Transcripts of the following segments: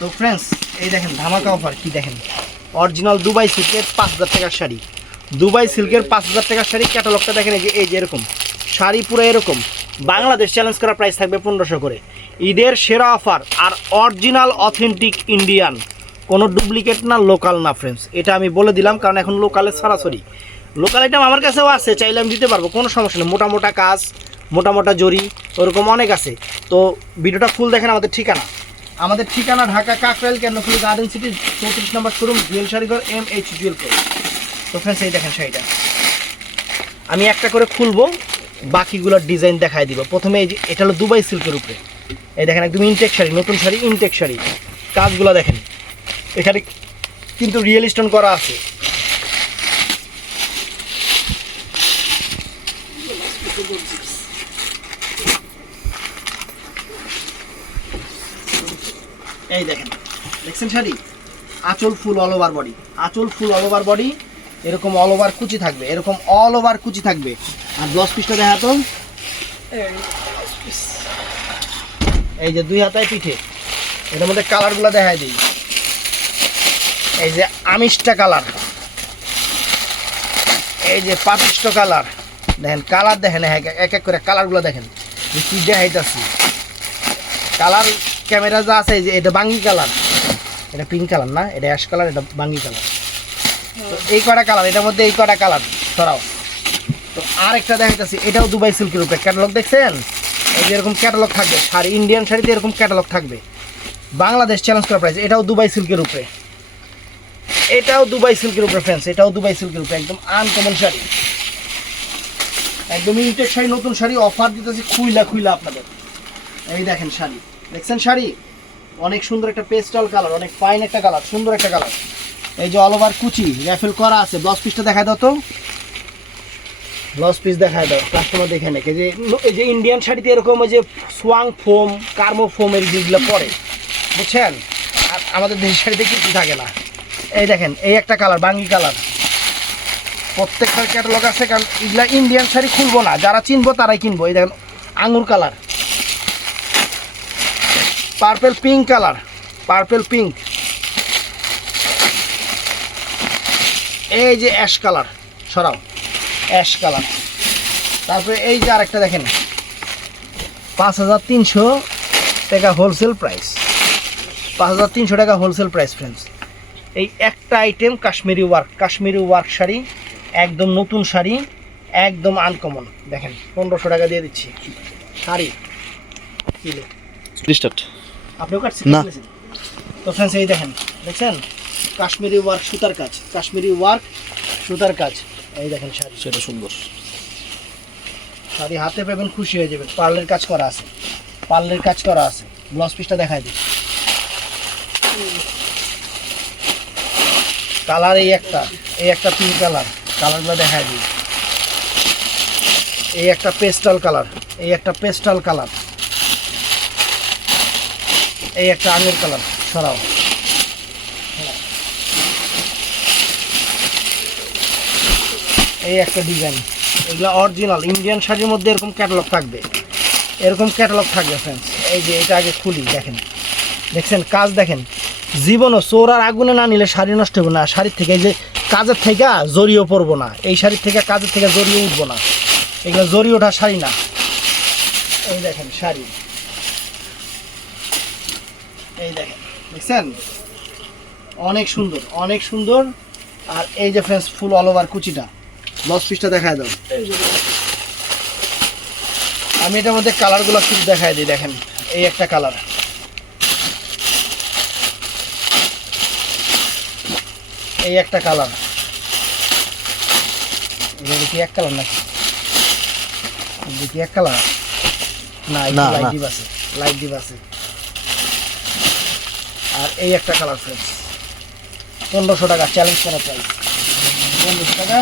তো ফ্রেন্ডস এই দেখেন ধামাকা অফার কি দেখেন, অরিজিনাল দুবাই সিল্কের 5,000 টাকার শাড়ি, দুবাই সিল্কের 5,000 টাকার শাড়ি। ক্যাটালগটা দেখেন এই যে এরকম শাড়ি পুরো এরকম। বাংলাদেশ চ্যালেঞ্জ করা প্রাইস থাকবে 1500 করে। ঈদের সেরা অফার আর অরিজিনাল অথেন্টিক ইন্ডিয়ান, কোনো ডুপ্লিকেট না, লোকাল না ফ্রেন্ডস। এটা আমি বলে দিলাম কারণ এখন লোকালের সরাসরি লোকাল আইটেম আমার কাছেও আছে, চাইলে আমি দিতে পারবো, কোনো সমস্যা নেই। মোটা মোটা কাজ, মোটা মোটা জরি, ওরকম অনেক আছে। তো ভিডিওটা ফুল দেখেন। আমাদের ঠিকানা ঢাকা কাকরাইল কেন্দ্রফুলি গার্ডেন সিটি 34 নম্বর শোরুম, জুয়েল শাড়িঘর, MH জুয়েল করে। তো ফ্রেন্ডস এই দেখেন শাড়িটা আমি একটা করে খুলবো, বাকিগুলোর ডিজাইন দেখায় দিব। প্রথমে এই যে এটা হলো দুবাই সিল্কের উপরে, এই দেখেন একদম ইনটেক শাড়ি, নতুন শাড়ি, ইনটেক শাড়ি। কাজগুলো দেখেন, এখানে কিন্তু রিয়েল স্টোন করা আছে। এই দেখছেন শাড়ি, আঁচল ফুল অল ওভার বডি, আঁচল ফুল অল ওভার বডি, এরকম অল ওভার কুচি থাকবে, এরকম অল ওভার কুচি থাকবে। আর ব্লাউজ পিসটা দেখা তো, এই যে 2 হাতায় পিঠে, এটার মধ্যে কালারগুলো দেখায় দিই। এই যে আমিষটা কালার, এই যে পাপিষ্ট কালার, দেখেন কালার দেখেন, এক এক করে কালারগুলো দেখেন কি দেখাইতেছি। কালার ক্যামেরা যা আছে, যে এটা বাঙ্গি কালার, এটা পিঙ্ক কালার না, এটা অ্যাশ কালার, এটা বাঙ্গি কালার। তো এই কটা কালার, এটার মধ্যে এই কটা কালার সরাও। তো আর একটা দেখাইতেছি, এটাও দুবাই সিল্কের উপরে। ক্যাটালগ দেখছেন, এই যে এরকম ক্যাটালগ থাকবে শাড়ি, ইন্ডিয়ান শাড়িতে এরকম ক্যাটালগ থাকবে। বাংলাদেশ চ্যালেঞ্জ করা প্রাইস। এটাও দুবাই সিল্কের উপরে, এটাও দুবাই সিল্কের উপরে ফ্রেন্ডস, এটাও দুবাই সিল্কের উপরে, একদম আনকমন শাড়ি, একদম ইনটেক শাড়ি, নতুন শাড়ি। অফার দিতেছি খুইলা আপনাদের। এই দেখেন শাড়ি, দেখছেন শাড়ি অনেক সুন্দর একটা পেস্টাল কালার, অনেক ফাইন একটা কালার, সুন্দর একটা কালার। এই যে অল ওভার কুচি র্যাফেল করা আছে। ব্লাউজ পিসটা দেখায় দাও তো, ব্লাউজ পিস দেখায় দাও, কাস্টমার দেখে নেক। এই যে ইন্ডিয়ান শাড়িতে এরকম ওই যে সোয়াং ফোম, কার্মো ফোমের জিনিসগুলো পরে, বুঝছেন? আর আমাদের দেশের শাড়িতে কিছু থাকে না। এই দেখেন এই একটা কালার, বাঙ্গি কালার, প্রত্যেকটার ক্যাটালগ আছে। কারণ এগুলা ইন্ডিয়ান শাড়ি খুলবো না, যারা চিনবো তারাই কিনবো। এই দেখেন আঙুর colour, purple pink colour, purple pink, এই যে অ্যাশ কালার, সরাও অ্যাশ কালার। তারপরে এই যে আরেকটা দেখেন, 5,300 টাকা হোলসেল প্রাইস, 5,300 টাকা হোলসেল প্রাইস ফ্রেন্ডস। এই একটা আইটেম কাশ্মীরি ওয়ার্ক শাড়ি, একদম নতুন শাড়ি, একদম আনকমন। দেখেন 1500 টাকা দিয়ে দিচ্ছি শাড়ি কিলো। আপনিও কাটছেন না? তো ফ্রেন্ডস এই দেখেন, দেখছেন কাশ্মীরি ওয়ার্ক সুতার কাজ, কাশ্মীরি ওয়ার্ক সুতার কাজ। এই দেখেন শাড়ি, সেটা সুন্দর শাড়ি, হাতে পাবেন খুশি হয়ে যাবেন। পার্লের কাজ করা আছে, পার্লের কাজ করা আছে। ব্লাউজ পিসটা দেখাই দিই। কালার এই একটা পিঙ্ক কালার, কালারগুলো দেখাই দিই। এই একটা পেস্টাল কালার, এই একটা পেস্টাল কালার, এই একটা আঙুর কালার, সরাও। এই একটা ডিজাইন, এগুলো অরিজিনাল ইন্ডিয়ান শাড়ির মধ্যে এরকম ক্যাটালগ থাকবে, এরকম ক্যাটালগ থাকবে ফ্রেন্ডস। এই যে এটা আগে খুলি, দেখেন, দেখছেন কাজ দেখেন। জীবনও চোর আর আগুনে না নিলে শাড়ি নষ্ট হবে না। শাড়ির থেকে এই যে কাজের থেকে জড়িয়ে পড়বো না, এই শাড়ির থেকে কাজের থেকে জড়িয়ে উঠবো না, এগুলো জড়িয়ে ওঠা শাড়ি না। এই দেখেন শাড়ি, এই দেখেন, দেখছেন অনেক সুন্দর, অনেক সুন্দর। আর এই যে ফ্রেন্ডস ফুল অল ওভার কুচিটা, ব্লাউজ পিসটা দেখায় দাও। আমি এটার মধ্যে কালারগুলো খুব দেখায় দিই। দেখেন এই একটা কালার, এই একটা কালার, এটা কি এক কালার নাকি? দেখি এক কালার না, লাইট ডিপ আছে, লাইট ডিপ আছে। আর এই একটা কালার ফ্রেন্ডস, 1500 টাকা চ্যালেঞ্জ করা প্রাইস, 1500 টাকা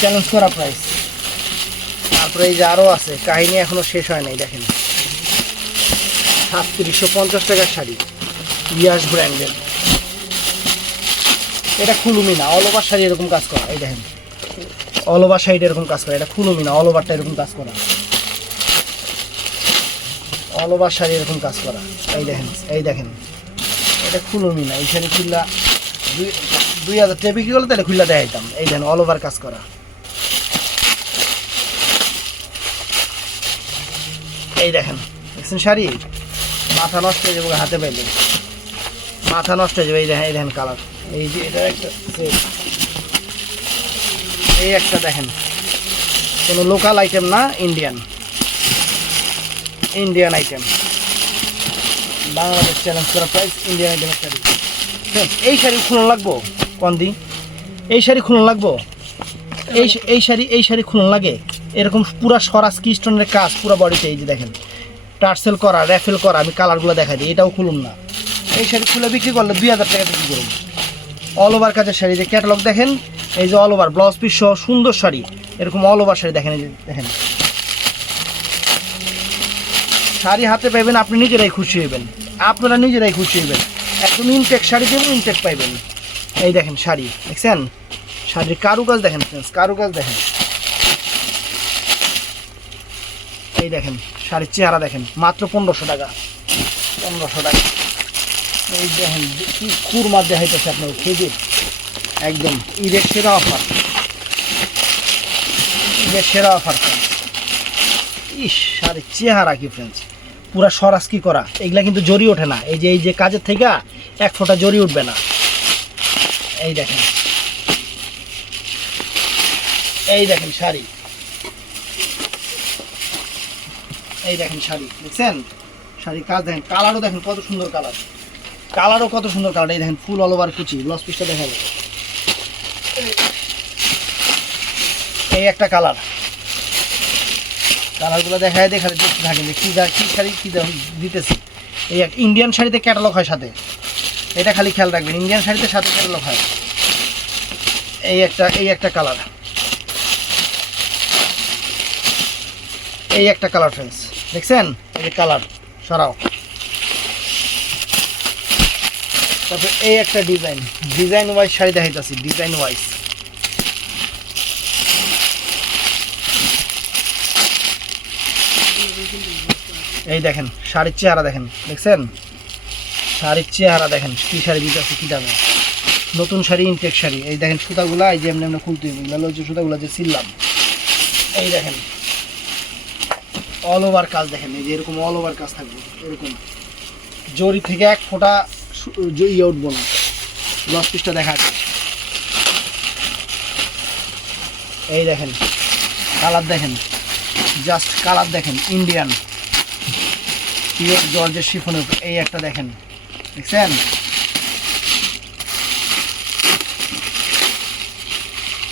চ্যালেঞ্জ করা প্রাইস। তারপরে এই যে আরও আছে, কাহিনী এখনো শেষ হয় নাই। দেখেন 3750 টাকার শাড়ি, ইয়াস ব্র্যান্ডের, এটা খুলুমি না, অল ওভার শাড়ি এরকম কাজ করা। এই দেখেন অল ওভার শাড়িটা এরকম কাজ করা, এটা খুলুমি না, অল ওভারটা এরকম কাজ করা, অল ওভার শাড়ি এরকম কাজ করা। এই দেখেন, এই দেখেন এটা খুলুমি না, এই শাড়ি খুললা 2000 টাকা বিক্রি করলে তাহলে খুললা দেখাইতাম। এই দেখেন অল ওভার কাজ করা, এই দেখেন দেখছেন শাড়ি, মাথা নষ্ট হয়ে যাবে হাতে পাইলে, মাথা নষ্ট হয়ে যাবে। এই দেখেন, এই দেখেন কালার, এই যে এটা একটা set। এই একটা দেখেন, কোনো লোকাল আইটেম না, ইন্ডিয়ান আইটেম, বাংলাদেশ চ্যালেঞ্জ করা প্রাইস, ইন্ডিয়ান আইটেমের শাড়ি। এই শাড়ি খুলন লাগবো কন্দি, এই শাড়ি খুলন লাগবো, এই শাড়ি খুলন লাগে। এরকম পুরা সরাস কি স্টোনের কাজ পুরো বডিতে, এই যে দেখেন টার্সেল করা, র্যাফেল করা। আমি কালারগুলো দেখাই দিই, এটাও খুলুন না। এই শাড়ি খুলে বিক্রি করলে 2000 টাকা বিক্রি করুন। অল ওভার কাজের শাড়ি, যে ক্যাটালগ দেখেন, এই যে অল ওভার ব্লাউজ পিস সহ সুন্দর শাড়ি, এরকম অল ওভার শাড়ি দেখেন, এই যে দেখেন শাড়ি হাতে পাইবেন, আপনি নিজেরাই খুশি হইবেন, আপনারা নিজেরাই খুশি হইবেন। একদম ইনটেক শাড়ি দেবেন, ইনটেক পাইবেন। এই দেখেন শাড়ি দেখছেন, শাড়ির কারুকাজ দেখেন ফ্রেন্ডস, কারুকাজ দেখেন। এই দেখেন শাড়ির চেহারা দেখেন, মাত্র 1500 টাকা, 1500 টাকা। এই দেখেন কি খুরমা দেখাইতেছে আপনার খেজুর, একদম ঈদের সেরা অফার, ঈদের সেরা অফার ফ্রেন্ডস। ইস শাড়ির চেহারা কি ফ্রেন্ডস, পুরা সরাস কি করা, এগুলা কিন্তু জরি ওঠে না। এই যে কাজের থেকে এক ফোঁটা জরি উঠবে না। এই দেখেন, এই দেখেন শাড়ি, এই দেখেন শাড়ি দেখছেন, শাড়ির কাজ দেখেন, কালারও দেখেন কত সুন্দর কালার, কালারও কত সুন্দর কালার। এই দেখেন ফুল অল ওভার কুচি, ব্লাউজ পিসটা দেখা যাবে। এই একটা কালার, কালারগুলো দেখায় দেখতে থাকেন যে কী শাড়ি কী দিতেছি। এই এক ইন্ডিয়ান শাড়িতে ক্যাটালগ হয় সাথে, এটা খালি খেয়াল রাখবেন, ইন্ডিয়ান শাড়িতে সাথে ক্যাটালগ হয়। এই একটা কালার, এই একটা কালার ফ্রেন্ডস দেখছেন, এই যে কালার সরাও। তারপর এই একটা ডিজাইন ওয়াইজ শাড়ি দেখাইতেছি, ডিজাইন ওয়াইজ। এই দেখেন শাড়ির চেহারা দেখেন, দেখছেন শাড়ির চেহারা দেখেন, কি শাড়ি দিতেছে কি দামে, নতুন শাড়ি, ইনটেক শাড়ি। এই দেখেন সুতাগুলা, এই যে এমনি এমনি খুলতে হবে, যে সুতাগুলা যে ছিললাম। এই দেখেন অল ওভার কাজ দেখেন, এই যে এরকম অল ওভার কাজ থাকবে, এরকম জরি থেকে এক ফোঁটা ইয়ে উঠবো না। ব্লাউজ পিসটা দেখা যায়, এই দেখেন কালার দেখেন, জাস্ট কালার দেখেন, ইন্ডিয়ান পিওর জর্জের শিফনের। এই একটা দেখেন দেখছেন,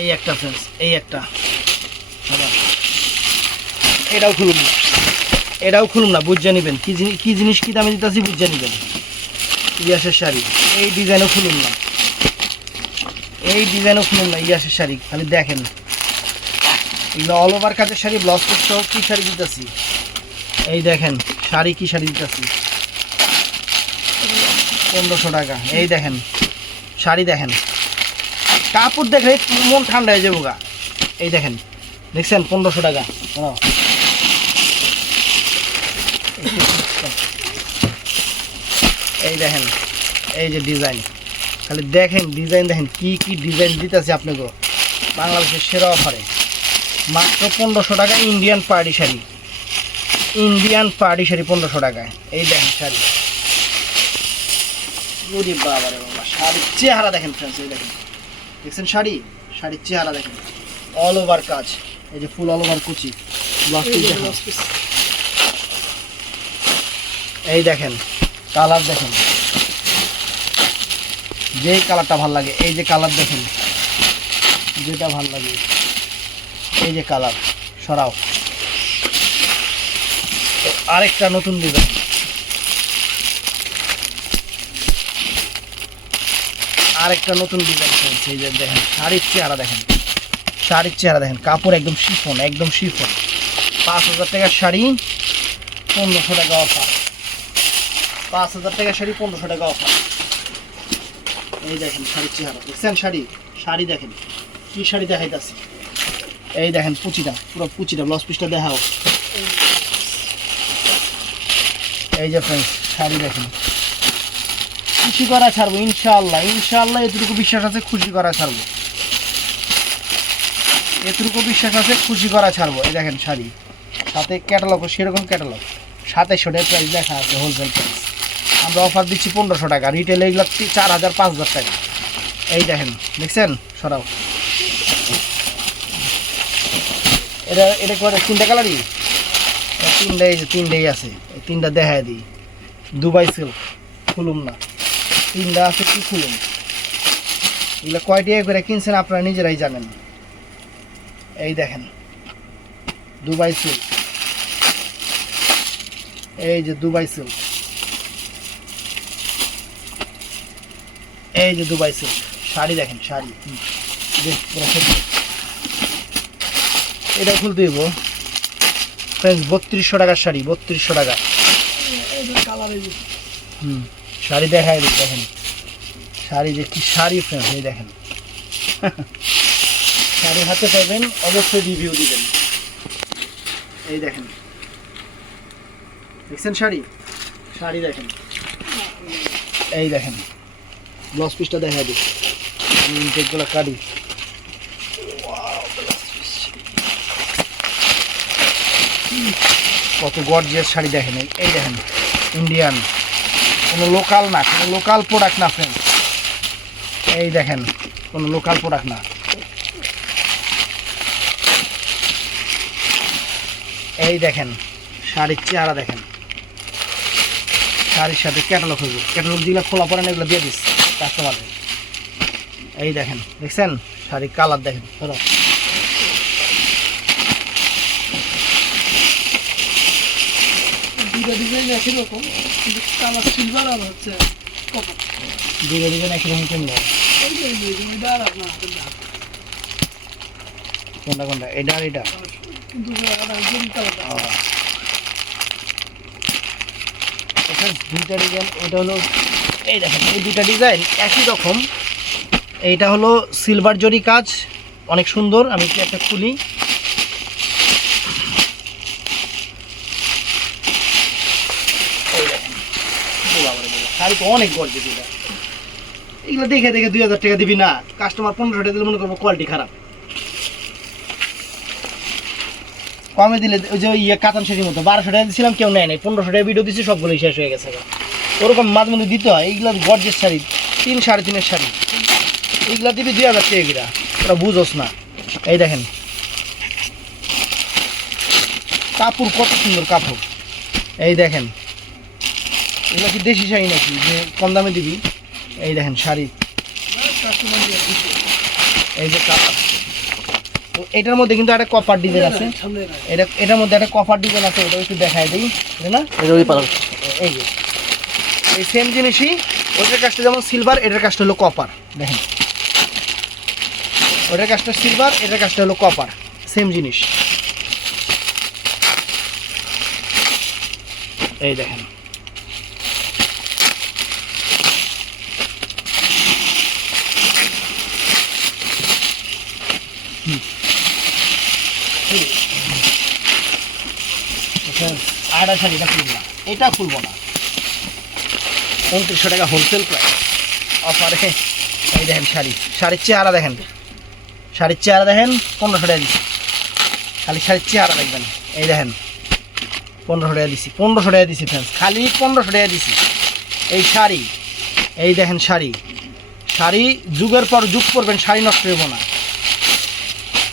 এই একটা ফ্রেন্ডস, এই একটা, এটাও খুলুন না, বুঝে নেবেন কি জিনিস কি দামে দিতেছি, বুঝে নেবেন। ইয়াসের শাড়ি, এই ডিজাইনও খুলুন না, ইয়াসের শাড়ি খালি দেখেন, এগুলো অল ওভার কাজের শাড়ি, ব্লাউজ পিস সহ কি শাড়ি দিতেছি। এই দেখেন শাড়ি, কি শাড়ি দিতেছি, 1500 টাকা। এই দেখেন শাড়ি দেখেন, কাপড় দেখলে মন ঠান্ডা হয়ে যাবো গা। এই দেখেন দেখছেন 1500 টাকা। এই দেখেন, এই যে ডিজাইন, খালি দেখেন ডিজাইন দেখেন, কি ডিজাইন দিতেছে আপনাকে বাংলাদেশের সেরা অফারে, মাত্র 1500 টাকা। ইন্ডিয়ান পার্টি শাড়ি, 1500 টাকায়। এই দেখেন শাড়ি, বাবা রে বাবা, শাড়ির চেহারা দেখেন ফ্রেন্ডস, এই দেখেন দেখছেন শাড়ির চেহারা দেখেন, অল ওভার কাজ, এই যে ফুল অল ওভার কুচি, এই দেখেন কালার দেখেন, যে কালারটা ভাল লাগে, এই যে কালার দেখেন, যেটা ভাল লাগে, এই যে কালার সরাও। আরেকটা নতুন ডিজাইন, এই যে দেখেন শাড়ির চেহারা দেখেন, কাপড় একদম শিফন, 5000 টাকার শাড়ি 1500 টাকা অফার, 5000 টাকার শাড়ি 1500 টাকা অফার। এই দেখেন শাড়ির চেহারা দেখছেন, শাড়ি দেখেন কি শাড়ি দেখাইতেছি। এই দেখেন পুরো পুচিটা, ব্লাউজ পিসটা দেখাও। এই যে ফ্রেন্ডস শাড়ি দেখেন, খুশি করা ছাড়বো ইনশাআল্লাহ, ইনশাআল্লাহ এতটুকু বিশ্বাস আছে, খুশি করা ছাড়বো, এতটুকু বিশ্বাস আছে, খুশি করা ছাড়বো। এই দেখেন শাড়ি, সাথে ক্যাটালগ, সেরকম ক্যাটালগ, 2700 টাকা প্রাইস লেখা আছে হোলসেল প্রাইস। আমরা অফার দিচ্ছি 1500 টাকা, রিটেল এইগুলো 4000-5000 টাকা। এই দেখেন, দেখছেন, সরাও। এটা এটা করে 3টা কালারই, 3টাই, এই যে 3টাই আছে, এই 3টা দেখায় দিই। দুবাই সিল্ক, খুলুম না, 3টা আছে, কি খুলুম। এগুলো কয় টাকা করে কিনছেন আপনারা নিজেরাই জানেন। এই দেখেন দুবাই সিল্ক, এই যে দুবাই সিল্ক, এই যে দুবাই সিল্ক শাড়ি দেখেন, শাড়ি এটা খুলতে দেবো ফ্রেন্ডস, 3200 টাকার শাড়ি, 3200 টাকা। শাড়ি দেখায় দিই, দেখেন শাড়ি, যে কি শাড়ি ফ্রেন্ডস, এই দেখেন। শাড়ি হাতে পাবেন, অবশ্যই রিভিউ দিবেন। এই দেখেন, দেখছেন শাড়ি, শাড়ি দেখেন, এই দেখেন ব্লাউজ পিসটা দেখা দিই, আমি ইনটেকগুলো কাটি। কত গর্জিয়াস শাড়ি দেখেন, এই দেখেন ইন্ডিয়ান, কোনো লোকাল না, কোনো লোকাল প্রোডাক্ট না ফ্রেন্ড। এই দেখেন কোনো লোকাল প্রোডাক্ট না। এই দেখেন শাড়ির চেহারা দেখেন, শাড়ির সাথে ক্যাটালগ হইব, ক্যাটালগ যেগুলো খোলা পরে না এগুলো দিয়ে দিস কাস্টমারদের। এই দেখেন, দেখছেন শাড়ির কালার দেখেন, ধরো দুটো ডিজাইন একই রকম, কিন্তু কালার সিলভার আর হচ্ছে কপার। দুটো ডিজাইন একই রকম কিনবো, এটা আর আপনার হাতের দাম, কোনটা কোনটা, এটা আর এটা, কিন্তু দুইটা ডিজাইন। এটা হলো, এই দেখেন এই দুইটা ডিজাইন একই রকম। এইটা হলো সিলভার জরি কাজ, অনেক সুন্দর। আমি কি একটা খুলি, শাড়ি তো অনেক গর্জে দিলা, এগুলো দেখে দেখে 2000 টাকা দিবি না, কাস্টমার 1500 টাকা দিলে মনে করবো কোয়ালিটি খারাপ। কমে দিলে ওই যে ইয়ে কাতান শাড়ির মতো 1200 টাকা দিয়েছিলাম, কেউ নেয় নাই, 1500 টাকা ভিডিও দিচ্ছি, সবগুলোই শেষ হয়ে গেছে। ওরকম মাঝে মধ্যে দিতে হয়। এইগুলো গর্জের শাড়ি, 3-3.5 শাড়ি, এইগুলো দিবি 2000 টাকা কিনা, ওরা বুঝোস না। এই দেখেন কাপড়, কত সুন্দর কাপড়। এই দেখেন এগুলো কি দেশি শাড়ি নাকি যে কম দামে দিবি। এই দেখেন শাড়ি, এই যে কাপড়। তো এটার মধ্যে কিন্তু একটা কপার ডিজাইন আছে, এটার মধ্যে একটা কপার ডিজাইন আছে, ওটা একটু দেখায় দিই না। এই যে এই সেম জিনিসই, ওটার কাজটা যেমন সিলভার, এটার কাজটা হলো কপার। দেখেন ওটার কাজটা সিলভার, এটার কাজটা হলো কপার, সেম জিনিস। এই দেখেন আড়া শাড়িটা খুলব না, এটা খুলবো না, 2900 টাকা হোলসেল প্রাইস অফারে। এই দেখেন শাড়ি, শাড়ির চেহারা দেখেন, শাড়ির চেহারা দেখেন, 1500 টাকা দিচ্ছি, খালি শাড়ির চেহারা দেখবেন। এই দেখেন 1500 টাকা দিচ্ছি, 1500 টাকা দিচ্ছি ফ্রেন্ডস, খালি 1500 টাকা দিচ্ছি এই শাড়ি। এই দেখেন শাড়ি, শাড়ি যুগের পর যুগ করবেন, শাড়ি নষ্ট হইব না।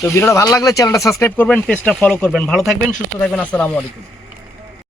তো ভিডিওটা ভালো লাগলে চ্যানেলটা সাবস্ক্রাইব করবেন, পেজটা ফলো করবেন। ভালো থাকবেন, সুস্থ থাকবেন, আসসালামু আলাইকুম।